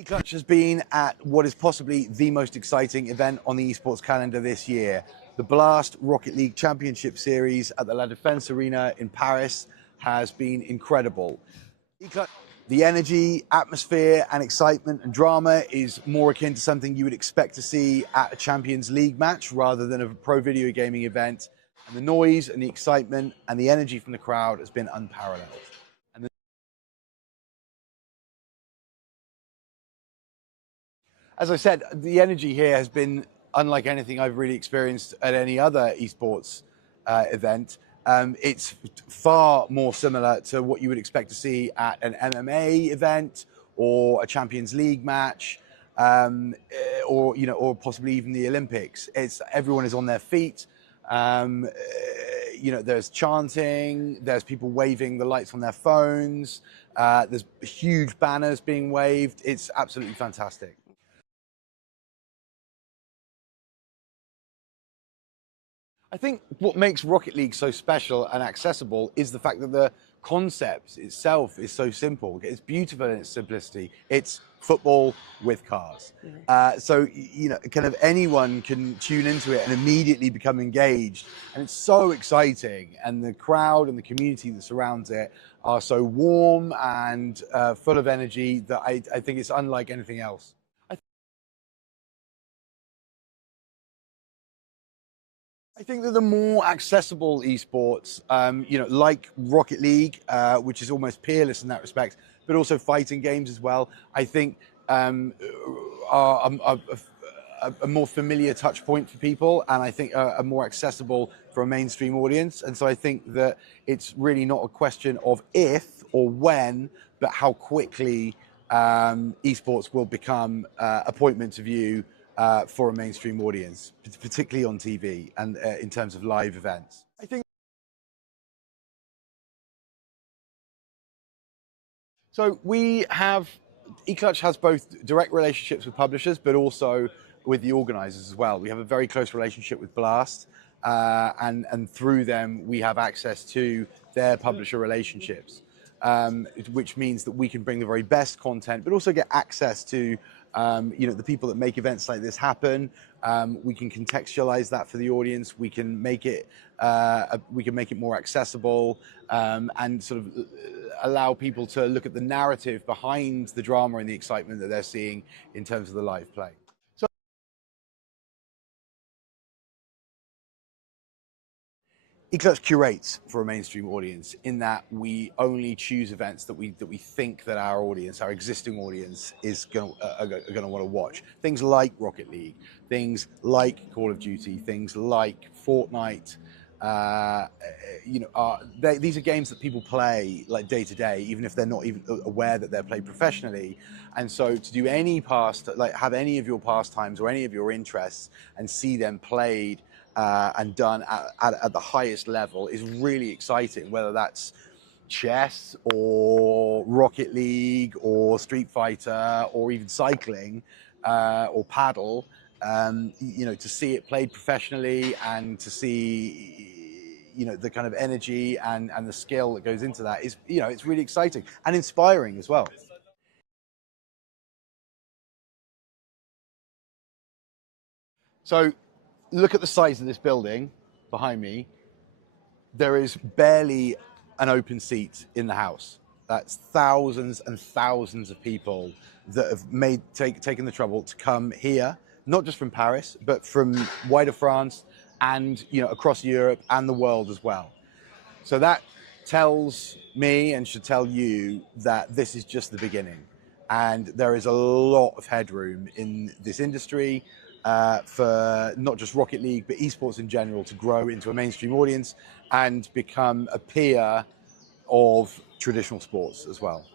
eCLUTCH has been at what is possibly the most exciting event on the esports calendar this year. The Blast Rocket League Championship Series at the La Défense Arena in Paris has been incredible. The energy, atmosphere and excitement and drama is more akin to something you would expect to see at a Champions League match rather than a pro video gaming event. And the noise and the excitement and the energy from the crowd has been unparalleled. As I said, the energy here has been unlike anything I've really experienced at any other esports event. It's far more similar to what you would expect to see at an MMA event or a Champions League match, or possibly even the Olympics. Everyone is on their feet. There's chanting, there's people waving the lights on their phones, there's huge banners being waved. It's absolutely fantastic. I think what makes Rocket League so special and accessible is the fact that the concept itself is so simple. It's beautiful in its simplicity. It's football with cars. So kind of anyone can tune into it and immediately become engaged. And it's so exciting. And the crowd and the community that surrounds it are so warm and full of energy that I think it's unlike anything else. I think that the more accessible esports, like Rocket League, which is almost peerless in that respect, but also fighting games as well, I think are a more familiar touch point for people, and I think are more accessible for a mainstream audience. And so I think that it's really not a question of if or when, but how quickly esports will become appointment to view for a mainstream audience, particularly on TV and in terms of live events. I think so. eCLUTCH has both direct relationships with publishers, but also with the organizers as well. We have a very close relationship with Blast, and through them we have access to their publisher relationships, which means that we can bring the very best content, but also get access to the people that make events like this happen. We can contextualize that for the audience. We can make it more accessible, and sort of allow people to look at the narrative behind the drama and the excitement that they're seeing in terms of the live play. eCLUTCH curates for a mainstream audience in that we only choose events that we think that our audience, our existing audience, is going to want to watch. Things like Rocket League, things like Call of Duty, things like Fortnite. These are games that people play like day to day, even if they're not even aware that they're played professionally. And so to do have any of your pastimes or any of your interests and see them played and done at the highest level is really exciting, whether that's chess or Rocket League or Street Fighter or even cycling or paddle. To see it played professionally and to see the kind of energy and the skill that goes into that is it's really exciting and inspiring as well. So look at the size of this building behind me. There is barely an open seat in the house. That's thousands and thousands of people that have taken the trouble to come here, not just from Paris, but from wider France and across Europe and the world as well. So that tells me and should tell you that this is just the beginning. And there is a lot of headroom in this industry for not just Rocket League, but esports in general to grow into a mainstream audience and become a peer of traditional sports as well.